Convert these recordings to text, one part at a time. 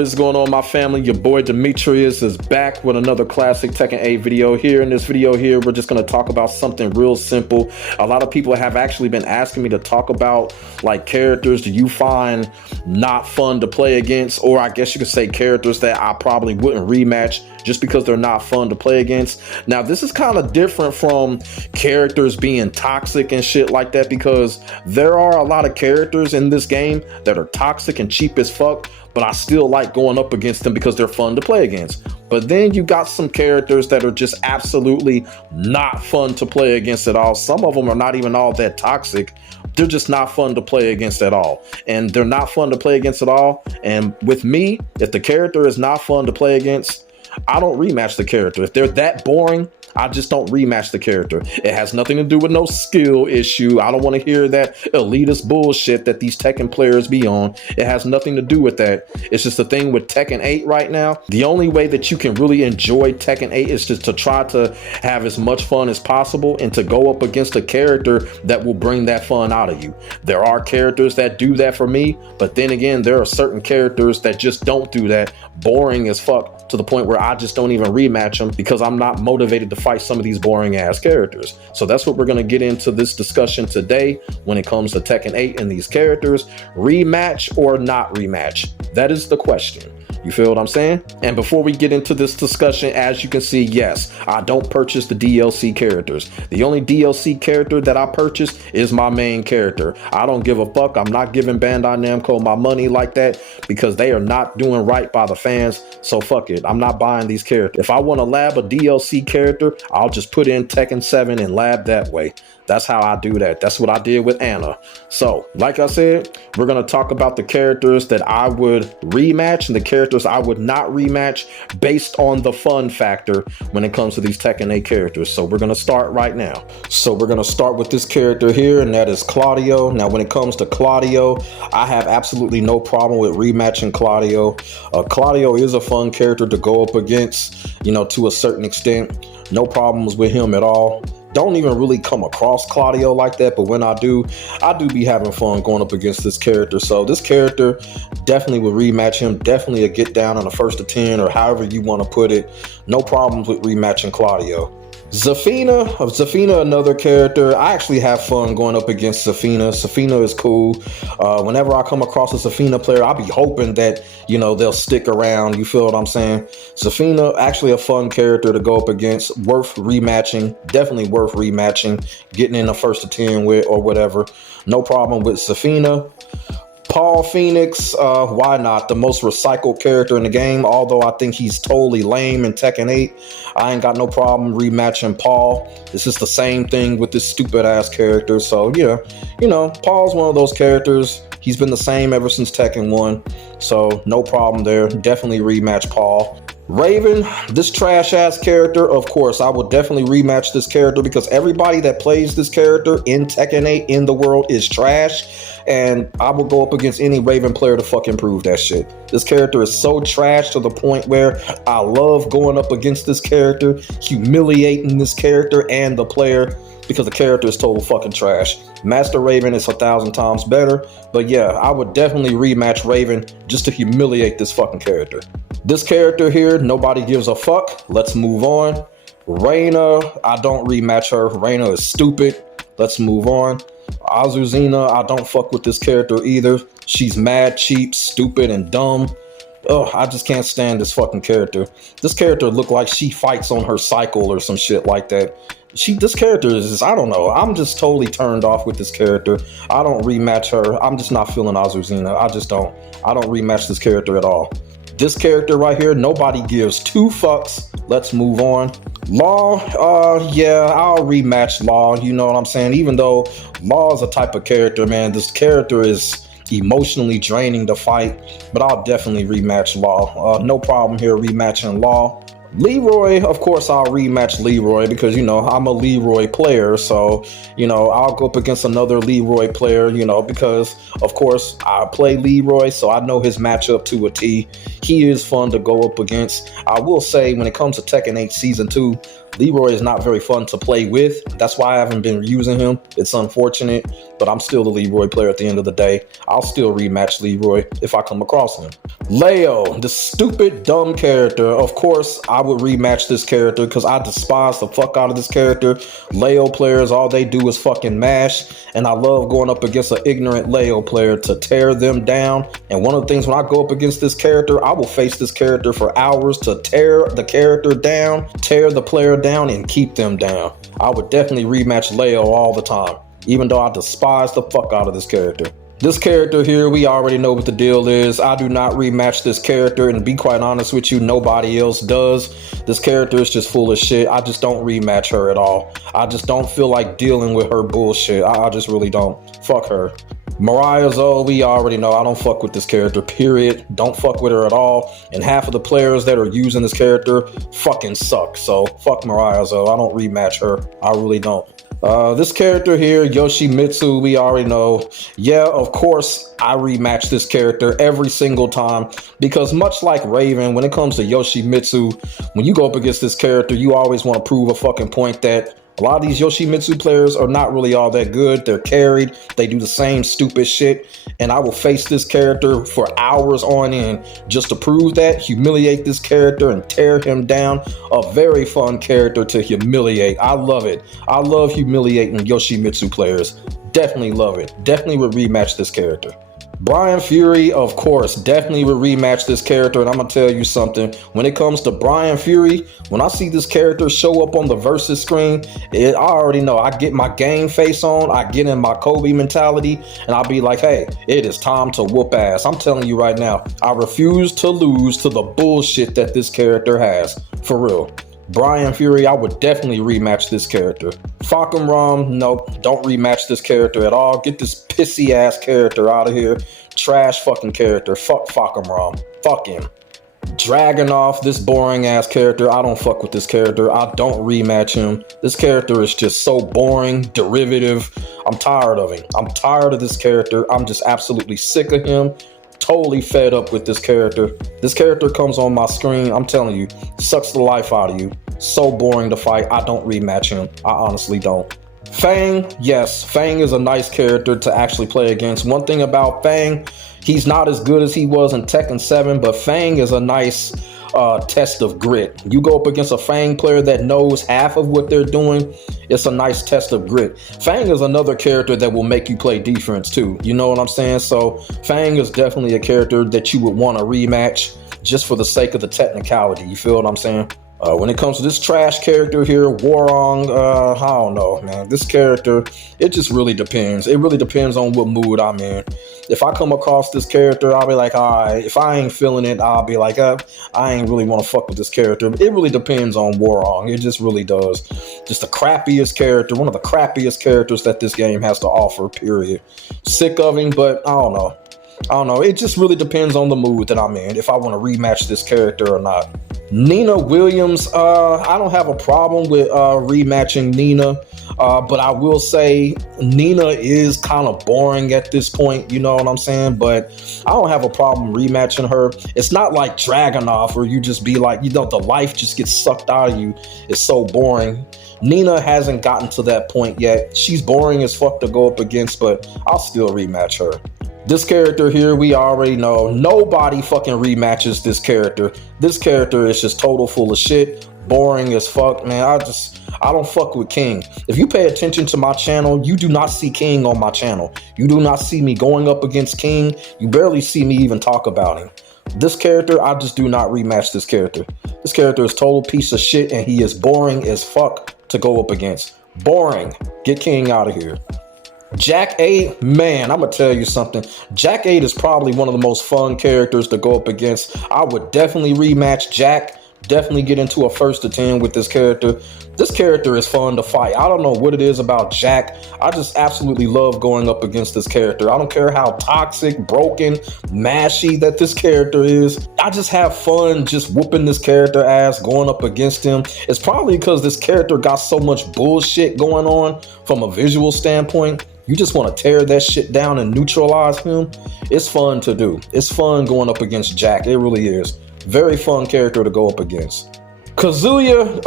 What is going on, my family? Your boy Demetrius is back with another classic Tekken 8 video. Here in this video here, we're just going to talk about something real simple. A lot of people have actually been asking me to talk about like characters do you find not fun to play against, or I guess you could say characters that I probably wouldn't rematch just because they're not fun to play against. Now, this is kind of different from characters being toxic and shit like that, because there are a lot of characters in this game that are toxic and cheap as fuck, but I still like going up against them because they're fun to play against. But then you got some characters that are just absolutely not fun to play against at all. Some of them are not even all that toxic. They're just not fun to play against at all. And they're not fun to play against at all. And with me, if the character is not fun to play against, I don't rematch the character. If they're that boring, I just don't rematch the character. It has nothing to do with no skill issue. I don't want to hear that elitist bullshit that these Tekken players be on. It has nothing to do with that. It's just the thing with Tekken 8 right now. The only way that you can really enjoy Tekken 8 is just to try to have as much fun as possible and to go up against a character that will bring that fun out of you. There are characters that do that for me, but then again, there are certain characters that just don't do that. Boring as fuck, to the point where I just don't even rematch them because I'm not motivated to fight some of these boring ass characters. So that's what we're going to get into this discussion today when it comes to Tekken 8 and these characters. Rematch or not rematch? That is the question. You feel what I'm saying? And before we get into this discussion, as you can see, yes, I don't purchase the DLC characters. The only DLC character that I purchase is my main character. I don't give a fuck. I'm not giving Bandai Namco my money like that because they are not doing right by the fans. So fuck it. I'm not buying these characters. If I want to lab a DLC character, I'll just put in Tekken 7 and lab that way. That's how I do that. That's what I did with Anna. So, like I said, we're going to talk about the characters that I would rematch and the characters I would not rematch based on the fun factor when it comes to these Tekken 8 characters. So we're going to start right now. So we're going to start with this character here, and that is Claudio. Now, when it comes to Claudio, I have absolutely no problem with rematching Claudio. Claudio is a fun character to go up against, you know, to a certain extent. No problems with him at all. Don't even really come across Claudio like that, but when I do be having fun going up against this character. So this character definitely will rematch him. Definitely a get down on the first to 10, or however you want to put it. No problems with rematching Claudio. Zafina, another character. I actually have fun going up against Zafina. Zafina is cool. Whenever I come across a Zafina player, I'll be hoping that, you know, they'll stick around. You feel what I'm saying? Zafina, actually a fun character to go up against. Worth rematching. Definitely worth rematching. Getting in the first to 10 with or whatever. No problem with Zafina. Paul Phoenix, why not? The most recycled character in the game, although I think he's totally lame in Tekken 8. I ain't got no problem rematching Paul. It's just the same thing with this stupid ass character. So yeah, you know, Paul's one of those characters. He's been the same ever since Tekken 1. So no problem there. Definitely rematch Paul. Raven, this trash ass character, of course, I will definitely rematch this character because everybody that plays this character in Tekken 8 in the world is trash. And I will go up against any Raven player to fucking prove that shit. This character is so trash to the point where I love going up against this character, humiliating this character and the player, because the character is total fucking trash. Master Raven is 1,000 times better, but yeah, I would definitely rematch Raven just to humiliate this fucking character. This character here, nobody gives a fuck. Let's move on. Reina, I don't rematch her. Reina is stupid. Let's move on. Azuzina, I don't fuck with this character either. She's mad, cheap, stupid, and dumb. Ugh, I just can't stand this fucking character. This character look like she fights on her cycle or some shit like that. This character is just, I don't know. I'm just totally turned off with this character. I don't rematch her. I'm just not feeling Azuzina. I don't rematch this character at all. This character right here, nobody gives two fucks. Let's move on. Law, yeah, I'll rematch Law. You know what I'm saying? Even though Law is a type of character, man, this character is emotionally draining to fight, but I'll definitely rematch Law. No problem here rematching Law. Leroy, of course, I'll rematch Leroy because, you know, I'm a Leroy player. So, you know, I'll go up against another Leroy player, you know, because, of course, I play Leroy, so I know his matchup to a T. He is fun to go up against. I will say, when it comes to Tekken 8 Season 2, Leroy is not very fun to play with. That's why I haven't been using him. It's unfortunate, but I'm still the Leroy player at the end of the day. I'll still rematch Leroy if I come across him. Leo, the stupid, dumb character. Of course, I would rematch this character because I despise the fuck out of this character. Leo players, all they do is fucking mash, and I love going up against an ignorant Leo player to tear them down. And one of the things, when I go up against this character, I will face this character for hours to tear the character down, tear the player down, and keep them down. I would definitely rematch Leo all the time, even though I despise the fuck out of this character. This character here, we already know what the deal is. I do not rematch this character, and to be quite honest with you, nobody else does. This character is just full of shit. I just don't rematch her at all. I just don't feel like dealing with her bullshit. I just really don't. Fuck her. Mariah Zoe, we already know I don't fuck with this character, period. Don't fuck with her at all. And half of the players that are using this character fucking suck. So fuck Mariah Zoe. I don't rematch her. I really don't. This character here, Yoshimitsu, we already know. Yeah, of course, I rematch this character every single time because much like Raven, when it comes to Yoshimitsu, when you go up against this character, you always want to prove a fucking point that a lot of these Yoshimitsu players are not really all that good. They're carried. They do the same stupid shit. And I will face this character for hours on end just to prove that, humiliate this character and tear him down. A very fun character to humiliate. I love it. I love humiliating Yoshimitsu players. Definitely love it. Definitely would rematch this character. Brian Fury, of course, definitely would rematch this character. And I'm going to tell you something. When it comes to Brian Fury, when I see this character show up on the versus screen, I already know. I get my game face on. I get in my Kobe mentality. And I'll be like, hey, it is time to whoop ass. I'm telling you right now, I refuse to lose to the bullshit that this character has. For real. Brian Fury, I would definitely rematch this character. Falcon Rom, nope, don't rematch this character at all. Get this pissy ass character out of here. Trash fucking character. Fuck Falcon Rom. Fuck him. Dragunov, this boring ass character. I don't fuck with this character. I don't rematch him. This character is just so boring, derivative. I'm tired of him. I'm tired of this character. I'm just absolutely sick of him. Totally fed up with this character. This character comes on my screen, I'm telling you, sucks the life out of you. So boring to fight. I don't rematch him. I honestly don't. Fang, yes, Fang is a nice character to actually play against. One thing about Fang, he's not as good as he was in Tekken 7, but Fang is a nice test of grit. You go up against a Fang player that knows half of what they're doing, it's a nice test of grit. Fang is another character that will make you play defense too. You know what I'm saying? So Fang is definitely a character that you would want to rematch just for the sake of the technicality. You feel what I'm saying? When it comes to this trash character here, Warong, I don't know, man. This character, it just really depends. It really depends on what mood I'm in. If I come across this character, I'll be like, all right. If I ain't feeling it, I'll be like, I ain't really want to fuck with this character. But it really depends on Warong. It just really does. Just the crappiest character, one of the crappiest characters that this game has to offer, period. Sick of him, but I don't know. I don't know. It just really depends on the mood that I'm in, if I want to rematch this character or not. Nina Williams, I don't have a problem with rematching Nina, but I will say Nina is kind of boring at this point, you know what I'm saying? But I don't have a problem rematching her. It's not like Dragunov where you just be like, you know, the life just gets sucked out of you. It's so boring. Nina hasn't gotten to that point yet. She's boring as fuck to go up against, but I'll still rematch her. This character here, we already know. Nobody fucking rematches this character. This character is just total full of shit. Boring as fuck, man. I don't fuck with King. If you pay attention to my channel, you do not see King on my channel. You do not see me going up against King. You barely see me even talk about him. This character, I just do not rematch this character. This character is total piece of shit, and he is boring as fuck to go up against. Boring. Get King out of here. Jack 8, man, I'm gonna tell you something. Jack 8 is probably one of the most fun characters to go up against. I would definitely rematch Jack. definitely get into a first to 10 with this character. This character is fun to fight. I don't know what it is about Jack. I just absolutely love going up against this character. I don't care how toxic, broken, mashy that this character is. I just have fun just whooping this character ass, going up against him. It's probably because this character got so much bullshit going on from a visual standpoint. You just want to tear that shit down and neutralize him. It's fun to do. It's fun going up against Jack. It really is. Very fun character to go up against. Kazuya,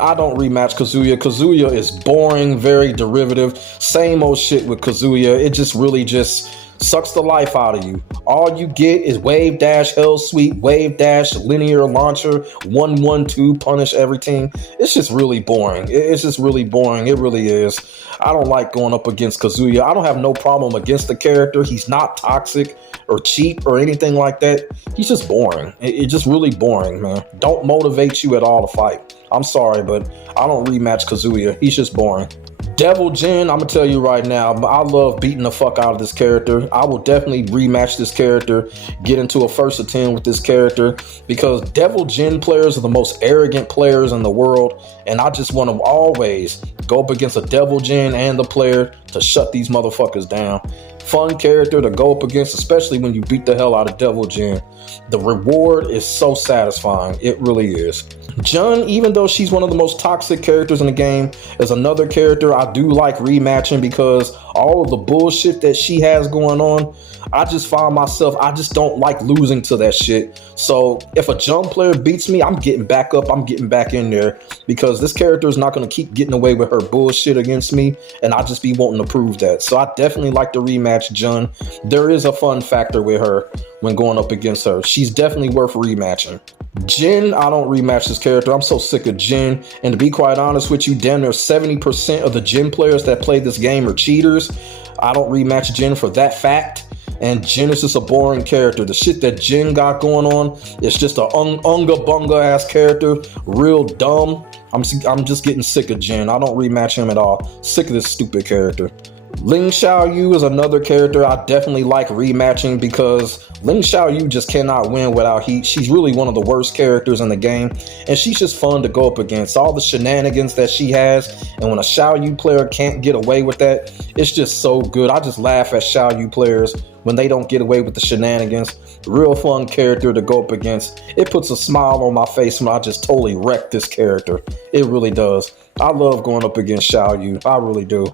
I don't rematch Kazuya. Kazuya is boring, very derivative. Same old shit with Kazuya. It just really just sucks the life out of you. All you get is wave dash, hell sweep, wave dash, linear launcher, 1-1-2, punish everything. It's just really boring. It's just really boring. It really is. I don't like going up against Kazuya. I don't have no problem against the character. He's not toxic or cheap or anything like that. He's just boring. It's just really boring, man. Don't motivate you at all to fight. I'm sorry, but I don't rematch Kazuya. He's just boring. Devil Jin, I'm gonna tell you right now, I love beating the fuck out of this character. I will definitely rematch this character, get into a first to 10 with this character, because Devil Jin players are the most arrogant players in the world, and I just want to always go up against a Devil Jin and the player to shut these motherfuckers down. Fun character to go up against, especially when you beat the hell out of Devil Jin. The reward is so satisfying. It really is. Jun, even though she's one of the most toxic characters in the game, is another character I do like rematching because all of the bullshit that she has going on, I just find myself, I just don't like losing to that shit. So if a Jun player beats me, I'm getting back up, I'm getting back in there, because this character is not going to keep getting away with her bullshit against me, and I just be wanting to prove that. So I definitely like to rematch Jun. There is a fun factor with her when going up against her. She's definitely worth rematching. Jin, I don't rematch this character. I'm so sick of Jin. And to be quite honest with you, damn near 70% of the Jin players that play this game are cheaters. I don't rematch Jin for that fact. And Jin is just a boring character. The shit that Jin got going on is just a unga bunga ass character. Real dumb. I'm just getting sick of Jin. I don't rematch him at all. Sick of this stupid character. Ling Xiaoyu is another character I definitely like rematching because Ling Xiaoyu just cannot win without heat. She's really one of the worst characters in the game, and she's just fun to go up against. All the shenanigans that she has, and when a Xiaoyu player can't get away with that, it's just so good. I just laugh at Xiaoyu players when they don't get away with the shenanigans. Real fun character to go up against. It puts a smile on my face when I just totally wreck this character. It really does. I love going up against Xiaoyu. I really do.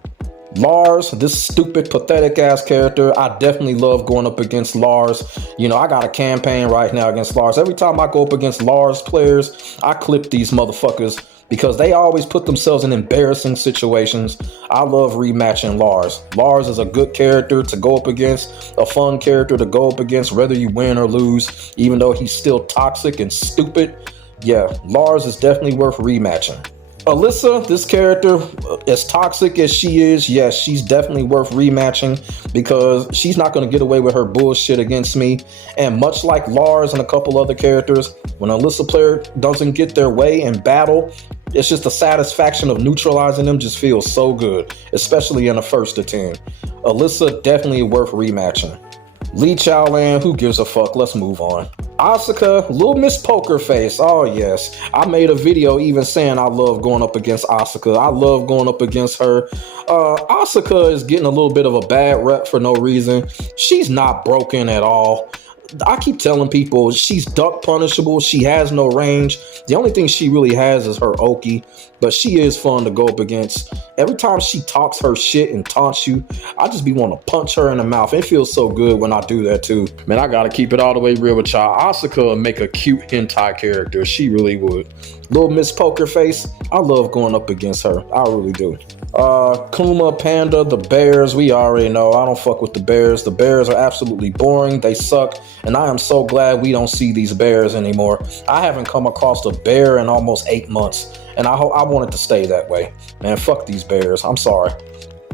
Lars, this stupid, pathetic ass character, I definitely love going up against Lars. You know, I got a campaign right now against Lars. Every time I go up against Lars players, I clip these motherfuckers because they always put themselves in embarrassing situations. I love rematching Lars. Lars is a good character to go up against, a fun character to go up against, whether you win or lose, even though he's still toxic and stupid. Yeah, Lars is definitely worth rematching. Alyssa, this character, as toxic as she is, yes, she's definitely worth rematching because she's not going to get away with her bullshit against me. And much like Lars and a couple other characters, when an Alyssa player doesn't get their way in battle, it's just the satisfaction of neutralizing them just feels so good, especially in a first to 10. Alyssa, definitely worth rematching. Lee Chaolan, who gives a fuck? Let's move on. Asuka, Little Miss Poker Face. Oh yes, I made a video even saying I love going up against Asuka. I love going up against her. Asuka is getting a little bit of a bad rep for no reason. She's not broken at all. I keep telling people she's duck punishable. She has no range. The only thing she really has is her Oki, but she is fun to go up against. Every time she talks her shit and taunts you, I just be wanting to punch her in the mouth. It feels so good when I do that too. Man, I gotta keep it all the way real with y'all. Asuka would make a cute hentai character. She really would. Little Miss Poker Face, I love going up against her. I really do. Kuma, Panda, the Bears, we already know. I don't fuck with the Bears. The Bears are absolutely boring. They suck. And I am so glad we don't see these Bears anymore. I haven't come across a bear in almost 8 months. And I want it to stay that way. Man, fuck these Bears. I'm sorry.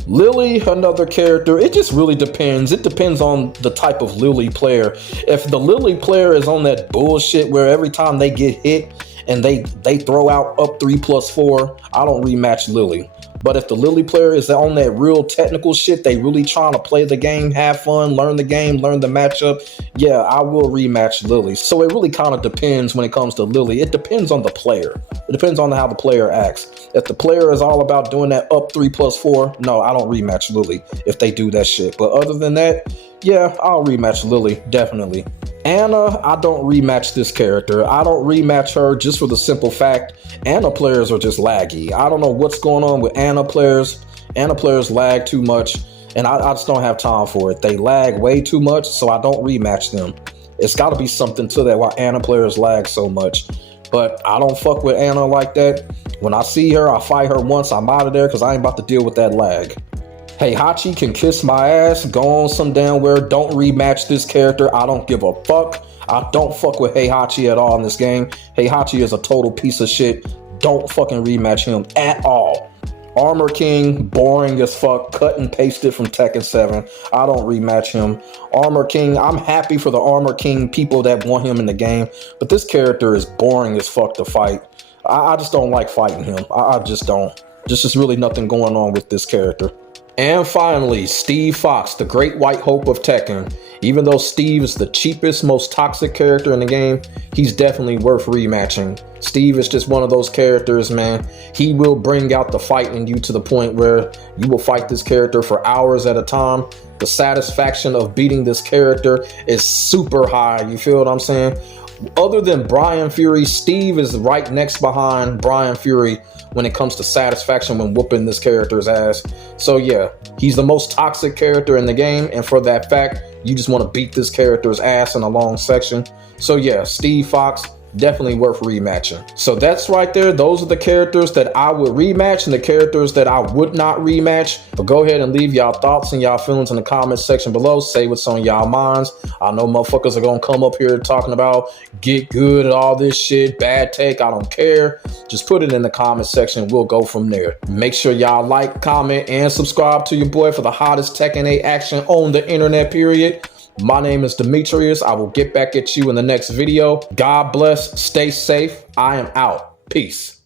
Lily, another character, it just really depends. It depends on the type of Lily player. If the Lily player is on that bullshit where every time they get hit and they throw out up 3+4, I don't rematch Lily. But if the Lily player is on that real technical shit, they really trying to play the game, have fun, learn the game, learn the matchup, yeah, I will rematch Lily. So it really kind of depends when it comes to Lily. It depends on the player. It depends on how the player acts. If the player is all about doing that up 3+4, no, I don't rematch Lily if they do that shit. But other than that, yeah, I'll rematch Lily, definitely. Anna, I don't rematch this character. I don't rematch her just for the simple fact Anna players are just laggy. I don't know what's going on with Anna players. Anna players lag too much, and I just don't have time for it. They lag way too much, so I don't rematch them. It's got to be something to that why Anna players lag so much. But I don't fuck with Anna like that. When I see her, I fight her once, I'm out of there because I ain't about to deal with that lag. Heihachi can kiss my ass, go on some damn where, don't rematch this character, I don't give a fuck. I don't fuck with Heihachi at all in this game. Heihachi is a total piece of shit. Don't fucking rematch him at all. Armor King, boring as fuck, cut and pasted from Tekken 7. I don't rematch him. Armor King, I'm happy for the Armor King people that want him in the game, but this character is boring as fuck to fight. I just don't like fighting him. I just don't. Just is really nothing going on with this character. And finally, Steve Fox, the great white hope of Tekken. Even though Steve is the cheapest, most toxic character in the game, he's definitely worth rematching. Steve is just one of those characters, man. He will bring out the fight in you to the point where you will fight this character for hours at a time. The satisfaction of beating this character is super high. You feel what I'm saying? Other than Brian Fury, Steve is right next behind Brian Fury when it comes to satisfaction when whooping this character's ass. So yeah, he's the most toxic character in the game, and for that fact, you just want to beat this character's ass in a long section. So yeah, Steve Fox, definitely worth rematching. So that's right there. Those are the characters that I would rematch and the characters that I would not rematch. But go ahead and leave y'all thoughts and y'all feelings in the comments section below. Say what's on y'all minds. I know motherfuckers are gonna come up here talking about get good and all this shit, bad take. I don't care. Just put it in the comment section. We'll go from there. Make sure y'all like, comment, and subscribe to your boy for the hottest Tekken 8 action on the internet, period. My name is Demetrius. I will get back at you in the next video. God bless. Stay safe. I am out. Peace.